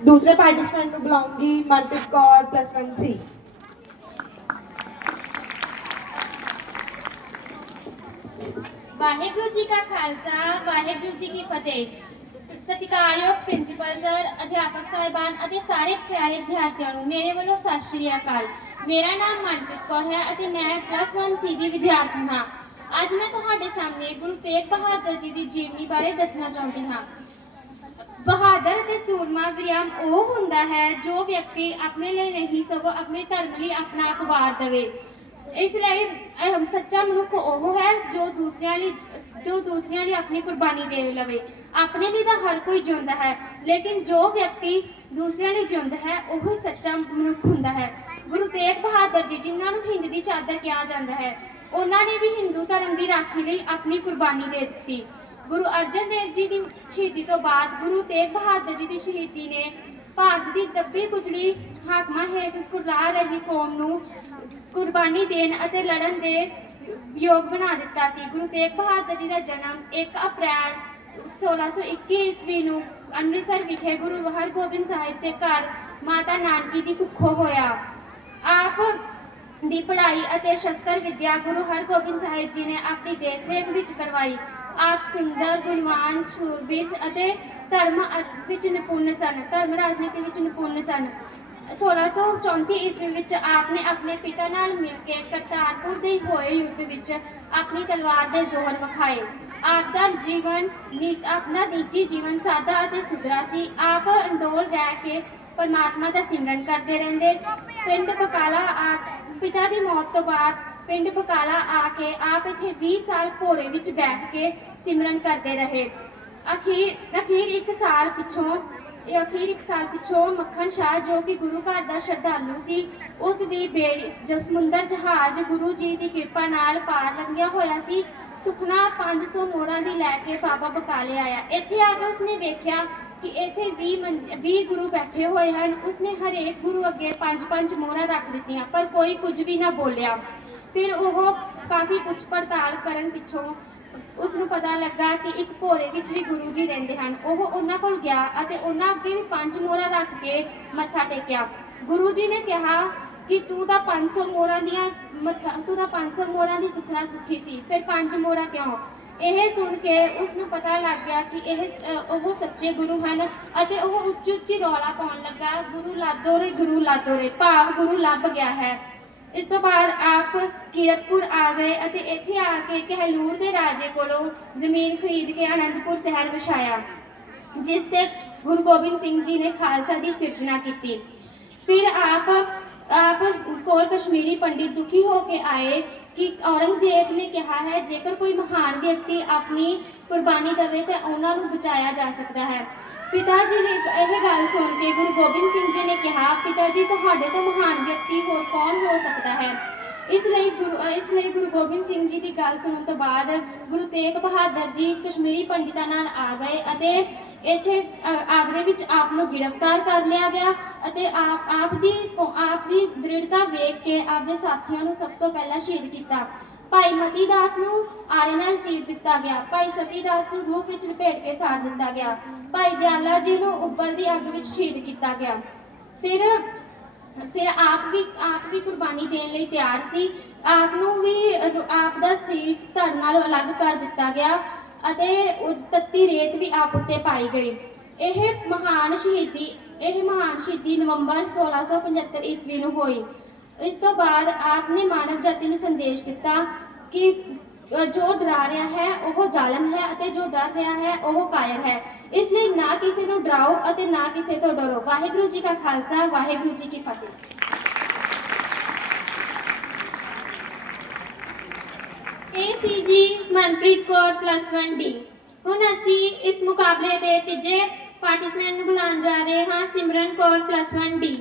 ਦੂਸਰੇ ਪਾਰਟਿਸਪੈਂਟ ਨੂੰ ਬੁਲਾਉਂਗੀ, ਮਨਪ੍ਰੀਤ ਕੌਰ ਪਲੱਸ 1 ਸੀ ਵਾਹਿਗੁਰੂ ਜੀ ਕਾ ਖਾਲਸਾ, ਵਾਹਿਗੁਰੂ ਜੀ ਕੀ ਫਤਿਹ। ਸਤਿਕਾਰਯੋਗ ਪ੍ਰਿੰਸੀਪਲ ਸਰ, ਅਧਿਆਪਕ ਸਾਹਿਬਾਨ ਅਤੇ ਸਾਰੇ ਪਿਆਰੇ ਵਿਦਿਆਰਥੀਆਂ ਨੂੰ ਮੇਰੇ ਵੱਲੋਂ ਸਤਿ ਸ਼੍ਰੀ ਅਕਾਲ। ਮੇਰਾ ਨਾਮ ਮਨਪ੍ਰੀਤ ਕੌਰ ਹੈ ਅਤੇ ਮੈਂ ਪਲੱਸ 1 ਸੀ ਦੀ ਵਿਦਿਆਰਥੀ ਹਾਂ। ਅੱਜ ਮੈਂ ਤੁਹਾਡੇ ਸਾਹਮਣੇ ਗੁਰੂ ਤੇਗ ਬਹਾਦਰ ਜੀ ਦੀ ਜੀਵਨੀ ਬਾਰੇ ਦੱਸਣਾ ਚਾਹੁੰਦੀ ਹਾਂ। ਬਹਾਦਰ ਅਤੇ ਸੂਰਮਾ ਵੀਰਿਆਮ ਉਹ ਹੁੰਦਾ ਹੈ ਜੋ ਵਿਅਕਤੀ ਆਪਣੇ ਲਈ ਨਹੀਂ ਸਗੋਂ ਆਪਣੇ ਧਰਮ ਲਈ ਆਪਣਾ ਆਪ ਵਾਰ ਦੇਵੇ। ਇਸ ਲਈ ਅਹ, ਸੱਚਾ ਮਨੁੱਖ ਉਹ ਹੈ ਜੋ ਦੂਸਰਿਆਂ ਲਈ ਜੋ ਦੂਸਰਿਆਂ ਲਈ ਆਪਣੀ ਕੁਰਬਾਨੀ ਦੇ ਲਵੇ। ਆਪਣੇ ਲਈ ਤਾਂ ਹਰ ਕੋਈ ਜਿਉਂਦਾ ਹੈ ਲੇਕਿਨ ਜੋ ਵਿਅਕਤੀ ਦੂਸਰਿਆਂ ਲਈ ਜਿਉਂਦਾ ਹੈ ਉਹ ਹੀ ਸੱਚਾ ਮਨੁੱਖ ਹੁੰਦਾ ਹੈ। ਗੁਰੂ ਤੇਗ ਬਹਾਦਰ ਜੀ ਜਿਨ੍ਹਾਂ ਨੂੰ ਹਿੰਦ ਦੀ ਚਾਦਰ ਕਿਹਾ ਜਾਂਦਾ ਹੈ ਉਹਨਾਂ ਨੇ ਵੀ ਹਿੰਦੂ ਧਰਮ ਦੀ ਰਾਖੀ ਲਈ ਆਪਣੀ ਕੁਰਬਾਨੀ ਦੇ ਦਿੱਤੀ। ਗੁਰੂ ਅਰਜਨ ਦੇਵ ਜੀ ਦੀ ਸ਼ਹੀਦੀ ਤੋਂ ਬਾਅਦ ਗੁਰੂ ਤੇਗ ਬਹਾਦਰ ਜੀ ਦੀ ਸ਼ਹੀਦੀ ਨੇ ਭਾਰਤ ਦੀ ਦੱਬੀ ਕੁਚਲੀ ਹਾਕਮਾਂ ਹੇਠ ਕੁਰਲਾ ਰਹੀ ਕੌਮ ਨੂੰ ਕੁਰਬਾਨੀ ਦੇਣ ਅਤੇ ਲੜਨ ਦੇ ਯੋਗ ਬਣਾ ਦਿੱਤਾ ਸੀ। ਗੁਰੂ ਤੇਗ ਬਹਾਦਰ ਜੀ ਦਾ ਜਨਮ 1 ਅਪ੍ਰੈਲ 1621 ਈਸਵੀ ਨੂੰ ਅੰਮ੍ਰਿਤਸਰ ਵਿਖੇ ਗੁਰੂ ਹਰਗੋਬਿੰਦ ਸਾਹਿਬ ਦੇ ਘਰ ਮਾਤਾ ਨਾਨਕੀ ਦੀ ਕੁੱਖੋਂ ਹੋਇਆ। ਆਪ ਦੀ ਪੜ੍ਹਾਈ ਅਤੇ ਸ਼ਸਤਰ ਵਿੱਦਿਆ ਗੁਰੂ ਹਰਗੋਬਿੰਦ ਸਾਹਿਬ ਜੀ ਨੇ ਆਪਣੀ ਦੇਖਰੇਖ ਵਿੱਚ ਕਰਵਾਈ। ਆਪ ਸੁੰਦਰ, ਗੁਣਵਾਨ, ਸੂਰਬੀਰ ਅਤੇ ਧਰਮ ਵਿੱਚ ਨਿਪੁੰਨ ਸਨ। ਧਰਮ ਰਾਜਨੀਤੀ ਵਿੱਚ ਨਿਪੁੰਨ ਸਨ। 1634 ਈਸਵੀ ਵਿੱਚ ਆਪ ਨੇ ਆਪਣੇ ਪਿਤਾ ਨਾਲ ਮਿਲ ਕੇ ਕਰਤਾਰਪੁਰ ਦੇ ਹੋਏ ਯੁੱਧ ਵਿੱਚ ਆਪਣੀ ਤਲਵਾਰ ਦੇ ਜ਼ੋਹਰ ਵਿਖਾਏ। ਆਪ ਦਾ ਜੀਵਨ ਨੀ- ਆਪਣਾ ਨਿੱਜੀ ਜੀਵਨ ਸਾਦਾ ਅਤੇ ਸੁਧਰਾ ਸੀ। ਆਪ ਅੰਡੋਲ ਰਹਿ ਕੇ ਪਰਮਾਤਮਾ ਦਾ ਸਿਮਰਨ ਕਰਦੇ ਰਹਿੰਦੇ। ਪਿੰਡ ਬਕਾਲਾ ਆਪ ਪਿਤਾ ਦੀ ਮੌਤ ਤੋਂ ਬਾਅਦ ਪਿੰਡ ਬਕਾਲਾ ਆ ਕੇ ਆਪ ਇੱਥੇ 20 ਸਾਲ ਭੋਰੇ ਵਿੱਚ ਬੈਠ ਕੇ ਸਿਮਰਨ ਕਰਦੇ ਰਹੇ। ਅਖੀਰ ਅਖੀਰ ਇੱਕ ਸਾਲ ਪਿੱਛੋਂ, ਇਹ ਅਖੀਰ ਇੱਕ ਸਾਲ ਪਿੱਛੋਂ ਮੱਖਣ ਸ਼ਾਹ ਜੋ ਕਿ ਗੁਰੂ ਘਰ ਦਾ ਸ਼ਰਧਾਲੂ ਸੀ, ਉਸ ਦੀ ਬੇੜੀ ਜੋ ਸਮੁੰਦਰ ਜਹਾਜ਼ ਗੁਰੂ ਜੀ ਦੀ ਕਿਰਪਾ ਨਾਲ ਪਾਰ ਲੰਘਿਆ ਹੋਇਆ ਸੀ। ਸੁਖਨਾ 500 ਮੋਹਰਾਂ ਦੀ ਲੈ ਕੇ ਬਾਬਾ ਬਕਾਲੇ ਆਇਆ। ਇੱਥੇ ਆ ਕੇ ਉਸਨੇ ਵੇਖਿਆ ਕਿ ਇੱਥੇ 20 ਮੰਜ 20 ਗੁਰੂ ਬੈਠੇ ਹੋਏ ਹਨ। ਉਸਨੇ ਹਰੇਕ ਗੁਰੂ ਅੱਗੇ ਪੰਜ ਪੰਜ ਮੋਹਰਾਂ ਰੱਖ ਦਿੱਤੀਆਂ, ਪਰ ਕੋਈ ਕੁਝ ਵੀ ਨਾ ਬੋਲਿਆ। ਫਿਰ ਉਹ ਕਾਫੀ ਪੁੱਛ ਪੜਤਾਲ ਕਰਨ ਪਿੱਛੋਂ ਉਸ ਨੂੰ ਪਤਾ ਲੱਗਾ ਕਿ ਇੱਕ ਭੋਰੇ ਵਿੱਚ ਵੀ ਗੁਰੂ ਜੀ ਰਹਿੰਦੇ ਹਨ। ਉਹ ਉਹਨਾਂ ਕੋਲ ਗਿਆ ਅਤੇ ਉਹਨਾਂ ਅੱਗੇ ਵੀ ਪੰਜ ਮੋਹਰਾਂ ਰੱਖ ਕੇ ਮੱਥਾ ਟੇਕਿਆ। ਗੁਰੂ ਜੀ ਨੇ ਕਿਹਾ ਕਿ ਤੂੰ ਤਾਂ 500 ਮੋਹਰਾਂ ਦੀਆਂ ਮੱਥਾ, ਤੂੰ ਤਾਂ 500 ਮੋਹਰਾਂ ਦੀ ਸੁਖਣਾ ਸੁਖੀ ਸੀ, ਫਿਰ ਪੰਜ ਮੋਹਰਾਂ ਕਿਉਂ? ਇਹ ਸੁਣ ਕੇ ਉਸ ਨੂੰ ਪਤਾ ਲੱਗ ਗਿਆ ਕਿ ਇਹ ਉਹ ਸੱਚੇ ਗੁਰੂ ਹਨ ਅਤੇ ਉਹ ਉੱਚੀ ਉੱਚੀ ਰੌਲਾ ਪਾਉਣ ਲੱਗਾ। ਗੁਰੂ ਲਾਦੋ ਰੇ ਗੁਰੂ ਲਾਦੋ ਰੇ ਭਾਵ ਗੁਰੂ ਲੱਭ ਗਿਆ ਹੈ। ਇਸ ਤੋਂ ਬਾਅਦ ਆਪ ਕੀਰਤਪੁਰ ਆ ਗਏ ਅਤੇ ਇੱਥੇ ਆ ਕੇ ਕਹਿਲੂਰ ਦੇ ਰਾਜੇ ਕੋਲੋਂ ਜ਼ਮੀਨ ਖਰੀਦ ਕੇ ਅਨੰਦਪੁਰ ਸ਼ਹਿਰ ਵਸਾਇਆ ਜਿਸ ਤੇ ਗੁਰੂ ਗੋਬਿੰਦ ਸਿੰਘ ਜੀ ਨੇ ਖਾਲਸਾ ਦੀ ਸਿਰਜਣਾ ਕੀਤੀ। ਫਿਰ ਆਪ ਆਪ ਕੋਲ ਕਸ਼ਮੀਰੀ ਪੰਡਿਤ ਦੁਖੀ ਹੋ ਕੇ ਆਏ ਕਿ ਔਰੰਗਜ਼ੇਬ ਨੇ ਕਿਹਾ ਹੈ, ਜੇਕਰ ਕੋਈ ਮਹਾਨ ਵਿਅਕਤੀ ਆਪਣੀ ਕੁਰਬਾਨੀ ਦੇਵੇ ਤਾਂ ਉਹਨਾਂ ਨੂੰ ਬਚਾਇਆ ਜਾ ਸਕਦਾ ਹੈ। ਪਿਤਾ ਜੀ ਨੇ ਇਹ ਗੱਲ ਸੁਣ ਕੇ ਗੁਰੂ ਗੋਬਿੰਦ ਸਿੰਘ ਜੀ ਨੇ ਕਿਹਾ, ਪਿਤਾ ਜੀ, ਤੁਹਾਡੇ ਤੋਂ ਮਹਾਨ ਵਿਅਕਤੀ ਹੋਰ ਕੌਣ ਹੋ ਸਕਦਾ ਹੈ? ਇਸ ਲਈ ਗੁਰੂ, ਇਸ ਲਈ ਗੁਰੂ ਗੋਬਿੰਦ ਸਿੰਘ ਜੀ ਦੀ ਗੱਲ ਸੁਣਨ ਤੋਂ ਬਾਅਦ ਗੁਰੂ ਤੇਗ ਬਹਾਦਰ ਜੀ ਕਸ਼ਮੀਰੀ ਪੰਡਿਤਾਂ ਨਾਲ ਆ ਗਏ ਅਤੇ ਇੱਥੇ ਆਗਰੇ ਵਿੱਚ ਆਪ ਨੂੰ ਗ੍ਰਿਫਤਾਰ ਕਰ ਲਿਆ ਗਿਆ ਅਤੇ ਆਪ ਆਪ ਦੀ ਆਪ ਦੀ ਦ੍ਰਿੜਤਾ ਵੇਖ ਕੇ ਆਪ ਸਾਥੀਆਂ ਨੂੰ ਸਭ ਤੋਂ ਪਹਿਲਾਂ ਸ਼ਹੀਦ ਕੀਤਾ। ਭਾਈ ਮਤੀ ਦਾਸ ਨੂੰ ਆਰੇ ਨਾਲ ਚੀਰ ਦਿੱਤਾ ਗਿਆ। ਭਾਈ ਸਤੀ ਦਾਸ ਨੂੰ ਰੂਹ ਵਿੱਚ ਲਪੇਟ ਕੇ ਸਾੜ ਦਿੱਤਾ ਗਿਆ। ਭਾਈ ਦਿਆਲਾ ਜੀ ਨੂੰ ਉਬਲਦੀ ਅੱਗ ਵਿੱਚ ਸ਼ਹੀਦ ਕੀਤਾ ਗਿਆ। ਫਿਰ ਫਿਰ ਆਪ ਵੀ ਆਪ ਵੀ ਕੁਰਬਾਨੀ ਦੇਣ ਲਈ ਤਿਆਰ ਸੀ। ਆਪ ਨੂੰ ਵੀ ਆਪ ਦਾ ਸੀਸ ਧੜ ਨਾਲ ਅਲੱਗ ਕਰ ਦਿੱਤਾ ਗਿਆ ਅਤੇ ਤੱਤੀ ਰੇਤ ਵੀ ਆਪ ਉੱਤੇ ਪਾਈ ਗਈ। ਇਹ ਮਹਾਨ ਸ਼ਹੀਦੀ, ਇਹ ਮਹਾਨ ਸ਼ਹੀਦੀ ਨਵੰਬਰ 1675 ਈਸਵੀ ਨੂੰ ਹੋਈ। ਇਸ ਤੋਂ ਬਾਅਦ ਆਪ ਨੇ ਮਾਨਵ ਜਾਤੀ ਨੂੰ ਸੰਦੇਸ਼ ਦਿੱਤਾ ਕਿ ਜੋ ਡਰਾ ਰਿਹਾ ਹੈ, ਉਹ ਜ਼ਾਲਮ ਹੈ ਅਤੇ ਜੋ ਡਰ ਰਿਹਾ ਹੈ, ਉਹ ਕਾਇਰ ਹੈ। ਇਸ ਲਈ ਨਾ ਕਿਸੇ ਨੂੰ ਡਰਾਓ ਅਤੇ ਨਾ ਕਿਸੇ ਤੋਂ ਡਰੋ। ਵਾਹਿਗੁਰੂ ਜੀ ਕਾ ਖਾਲਸਾ, ਵਾਹਿਗੁਰੂ ਜੀ ਕੀ ਫਤਿਹ। ਇਹ ਸੀ ਜੀ, ਮਨਪ੍ਰੀਤ ਕੌਰ ਪਲੱਸ 1 ਡੀ ਹੁਣ ਅਸੀਂ ਇਸ ਮੁਕਾਬਲੇ ਦੇ ਤੀਜੇ ਪਾਰਟਿਸਪੈਂਟ ਨੂੰ ਬੁਲਾਉਣ ਜਾ ਰਹੇ ਹਾਂ, ਸਿਮਰਨ ਕੌਰ ਪਲੱਸ 1 ਡੀ